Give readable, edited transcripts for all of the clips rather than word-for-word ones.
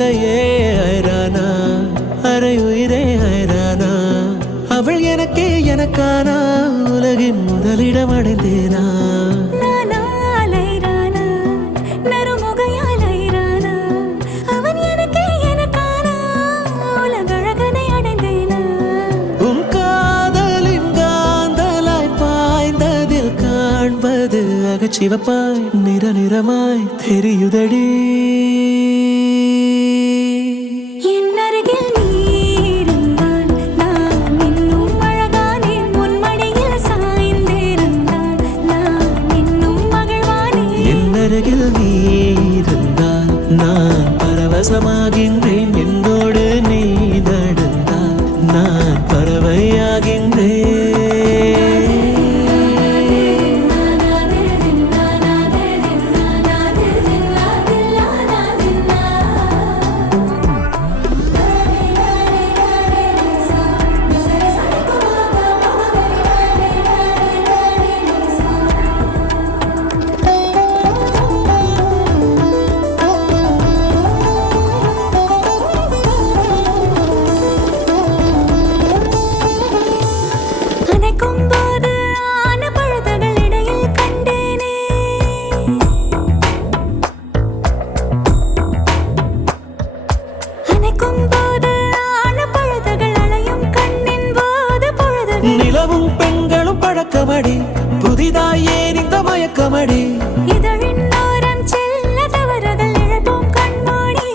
அலையே ஐரானா அரை உயிரே ஐரானா அவள் எனக்கே எனக்கானா உலகின் முதலிடம் அடைந்தேனா சிவப்பாய் நிற நிறமாய் தெரியுதடி என்னருகில் நீ இருந்தால் நான் இன்னும் அழகானேன் உன் மடியில் சாய்ந்திருந்தால் நான் இன்னும் மகிழ்வானேன் என்னருகில் நீ இருந்தால் நான் பரவசமாகின்றேன் என்னோடு நீ நடந்தால் நான் பறவையாகின்றேன் நிலவும் பெண்களும் பழக்கமடி புதிதாய் ஏன் இந்த மயக்கமடி இதழின் ஓரம் செல்ல தவறுகள் இழப்போம் கண்மூடி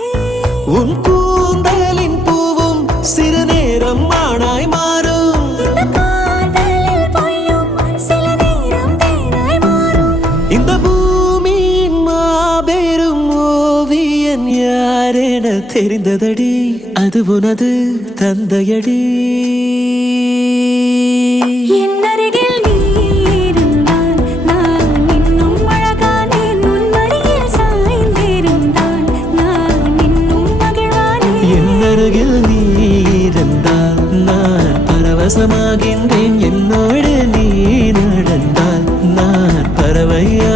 உன் கூந்தலின் பூவும் சிறு நேரம் மானாய் மாறும் இந்த காதலில் பொய்யும் சில நேரம் தேனாய் மாறும் இந்த பூமியின் மாபெரும் ஓவியன் யாரென தெரிந்ததடி அது உனது தந்தையடி என்னருகில் நீ இருந்தால் நான் இன்னும் அழகானேன் உன் மடியில் சாய்ந்திருந்தால் நான் இன்னும் மகிழ்வானேன் என்னருகில் நீ இருந்தால் நான் பரவசமாகின்றேன் என்னோடு நீ நடந்தால் நான் பறவையா